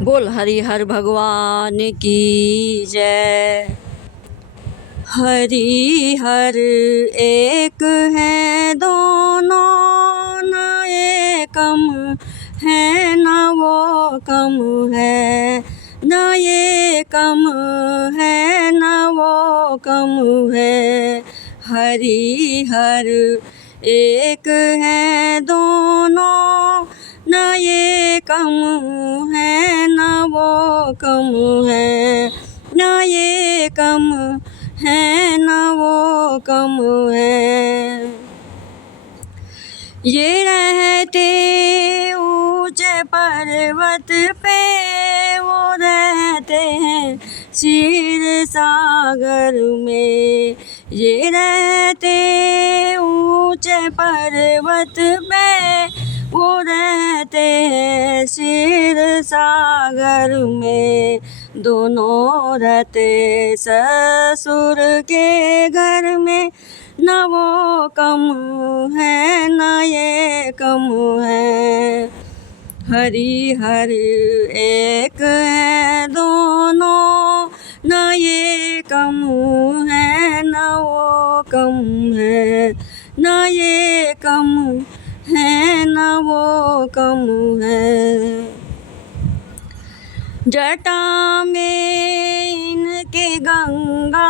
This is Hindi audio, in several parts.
बोल हरि हर भगवान की जय। हरि हर एक है दोनों, न एकम है न वो कम है, न ये कम है न वो कम है। हरि हर एक है दोनों, न ये कम है न वो कम है, न ये कम है न वो कम है। ये रहते ऊंचे पर्वत पे, वो रहते हैं क्षीर सागर में। ये रहते ऊंचे पर्वत पे, वो रहते हैं क्षीर सागर में। दोनों रहते ससुर के घर में, न वो कम है न ये कम है। हरि हर एक है दोनों, न ये कम है न वो कम है, न ये कम है न वो कम है। जटा में इनके गंगा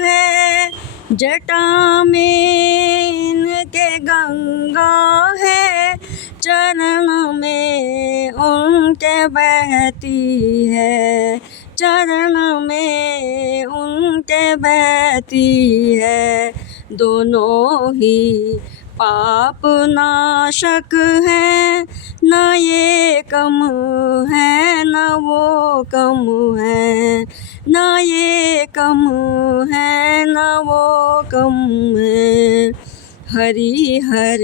है, जटा में इनके गंगा है, चरण में उनके बहती है, चरण में उनके बहती है। दोनों ही पाप नाशक है, न ये कम है न वो कम है, न ये कम है न वो कम है। हरि हर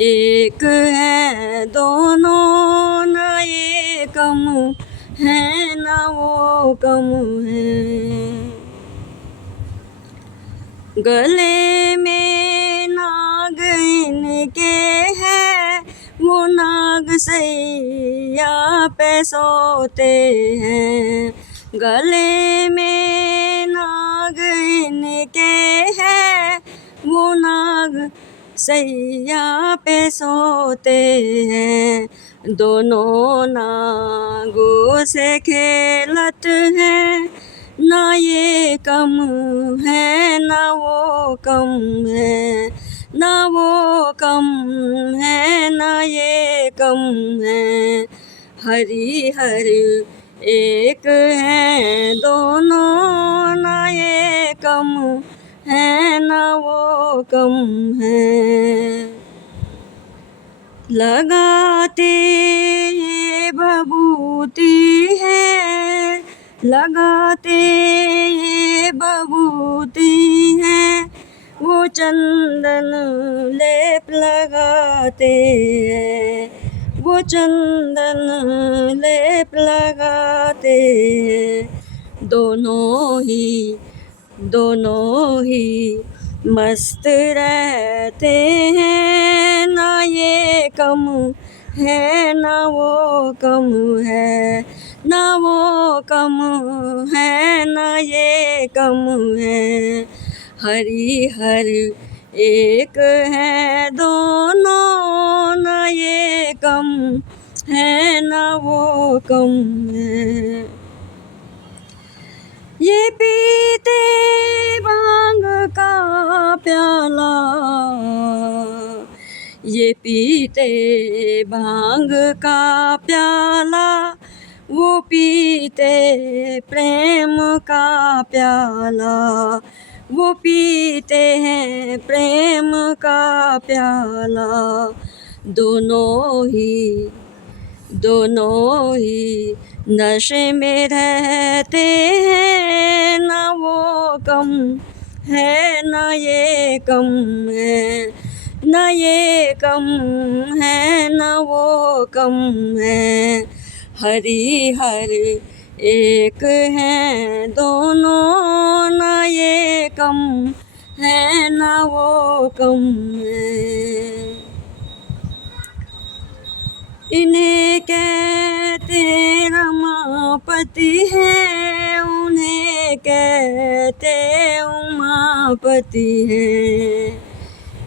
एक है दोनों, न ये कम है न वो कम है। गले में नाग इनके है, वो नाग सैया पे सोते हैं। गले में नाग इनके है, वो नाग सैया पे सोते हैं। दोनों नागों से खेलत हैं, न ये कम है न वो कम है, न वो कम है न ये कम है। हरि हर एक है दोनों, न ये कम है न वो कम है। लगाते ये भभूति है, लगाते ये भभूति है, वो चंदन लेप लगाते हैं, वो चंदन लेप लगाते हैं। दोनों ही मस्त रहते हैं, न ये कम है न वो कम है, न वो कम है न ये कम है। हरि हर एक है दोनों, न ये कम है न वो कम है। ये पीते भांग का प्याला, ये पीते भांग का प्याला, वो पीते प्रेम का प्याला, वो पीते हैं प्रेम का प्याला। दोनों ही नशे में रहते हैं, न वो कम है न ये कम है, न ये कम है न वो कम है। हरि हर एक है दोनों, न ये कम है न वो कम है। इन्हें कहते रमा उमापति हैं, उन्हें कहते उमापति हैं।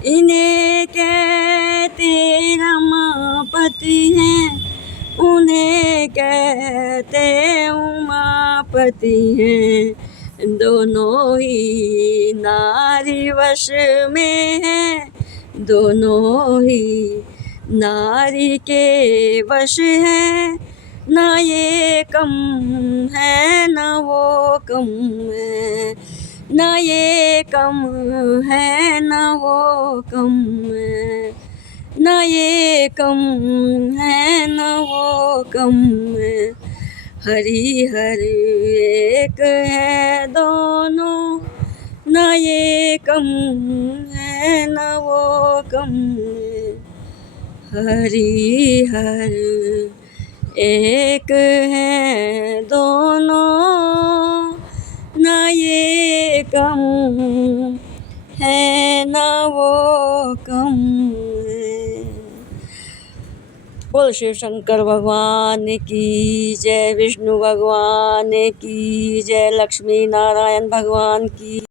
इन्हें कहते रमापति हैं, उन्हें कहते उमापति हैं। दोनों ही नारी वश में हैं, दोनों ही नारी के वश हैं। ना ये कम है ना वो कम है, ना ये कम है ना वो कम है, ना ये कम है ना वो कम है। हरि हर एक है दोनों, ना ये कम है ना वो कम है। हरि हर एक है दोनों, ना ये कम है ना वो कम है। बोल शिव शंकर भगवान की जय, विष्णु भगवान की जय, लक्ष्मी नारायण भगवान की।